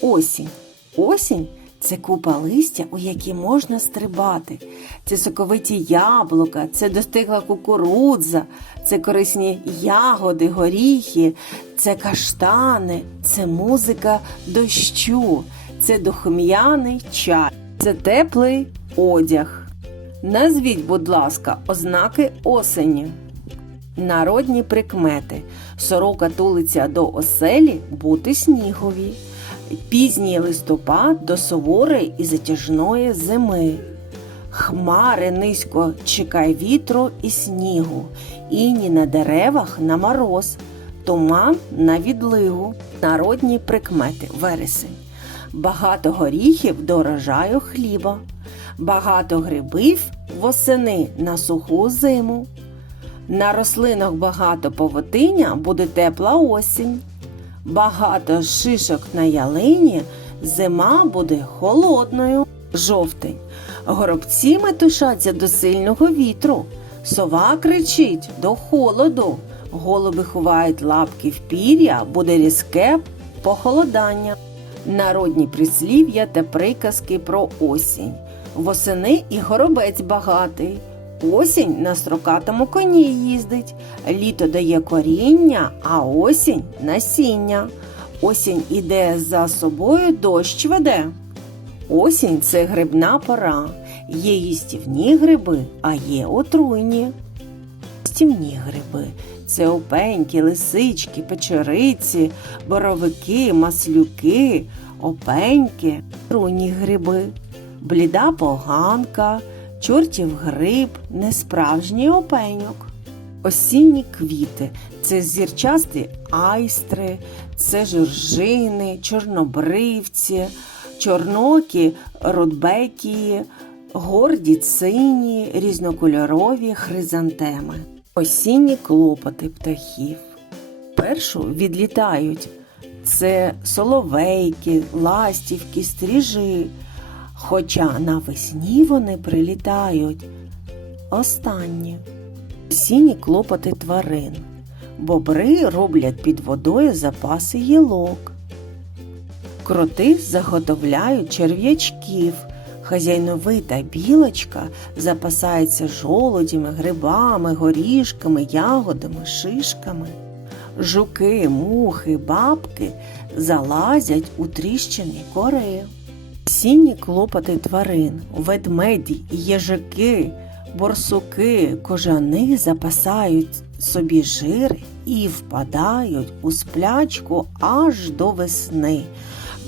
Осінь. Осінь це купа листя, у які можна стрибати. Це соковиті яблука, це достигла кукурудза, це корисні ягоди, горіхи, це каштани, це музика дощу, це духм'яний чай, це теплий одяг. Назвіть, будь ласка, ознаки осені. Народні прикмети. Сорока тулиться до оселі бути снігові. Пізній листопад до суворої і затяжної зими. Хмари низько чекай вітру і снігу, іні на деревах на мороз, туман на відлигу. Народні прикмети вересень. Багато горіхів до рожаю хліба, багато грибів восени на суху зиму. На рослинах багато повотиння буде тепла осінь. Багато шишок на ялині, зима буде холодною. Жовтень. Горобці метушаться до сильного вітру. Сова кричить до холоду. Голуби ховають лапки в пір'я, буде різке похолодання. Народні прислів'я та приказки про осінь. Восени і горобець багатий. Осінь на строкатому коні їздить, літо дає коріння, а осінь насіння. Осінь іде за собою, дощ веде. Осінь це грибна пора. Є їстівні гриби, а є отруйні. Їстівні гриби це опеньки, лисички, печериці, боровики, маслюки, опеньки, отруйні гриби, бліда поганка, чортів гриб, несправжній опеньок. Осінні квіти це зірчасті айстри, це жоржини, чорнобривці, чорнокі рудбекії, горді цині, різнокольорові хризантеми. Осінні клопоти птахів. Першу відлітають це соловейки, ластівки, стріжи. Хоча навесні вони прилітають останні. Осінні клопоти тварин. Бобри роблять під водою запаси гілок. Кроти заготовляють черв'ячків. Хазяйновита білочка запасається жолудями, грибами, горішками, ягодами, шишками. Жуки, мухи, бабки залазять у тріщини кори. Осінні клопоти тварин, ведмеді, їжаки, борсуки, кожани запасають собі жир і впадають у сплячку аж до весни.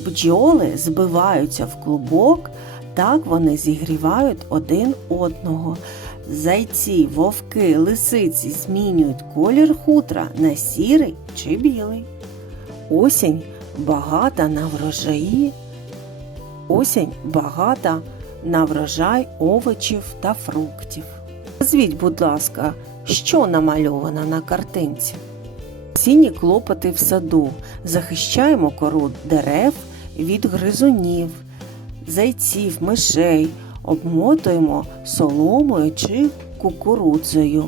Бджоли збиваються в клубок, так вони зігрівають один одного. Зайці, вовки, лисиці змінюють колір хутра на сірий чи білий. Осінь багата на врожаї. Осінь багата на врожай овочів та фруктів. Назвіть, будь ласка, що намальовано на картинці? Осінні клопоти в саду. Захищаємо кору дерев від гризунів, зайців, мишей, обмотуємо соломою чи кукурудзою.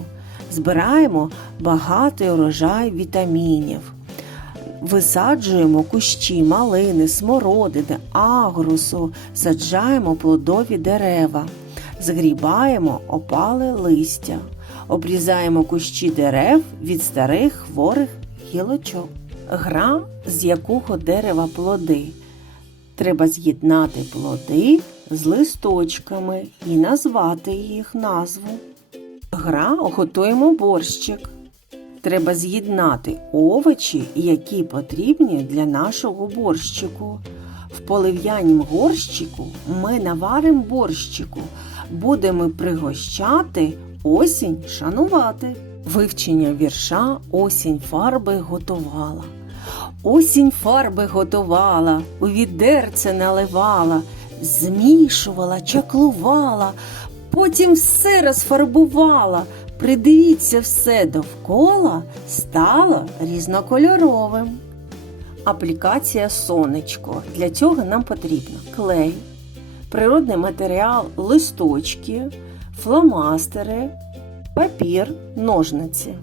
Збираємо багатий урожай вітамінів. Висаджуємо кущі, малини, смородини, агрусу, саджаємо плодові дерева, згрібаємо опале листя, обрізаємо кущі дерев від старих хворих гілочок. Гра, з якого дерева плоди. Треба з'єднати плоди з листочками і назвати їх назву. Гра готуємо борщик. Треба з'єднати овочі, які потрібні для нашого борщику. В полив'янім горщику ми наваримо борщику, будемо пригощати, осінь шанувати. Вивчення вірша осінь фарби готувала. Осінь фарби готувала, у відерце наливала, змішувала, чаклувала, потім все розфарбувала. Придивіться все довкола стало різнокольоровим. Аплікація сонечко. Для цього нам потрібно клей, природний матеріал, листочки, фломастери, папір, ножниці.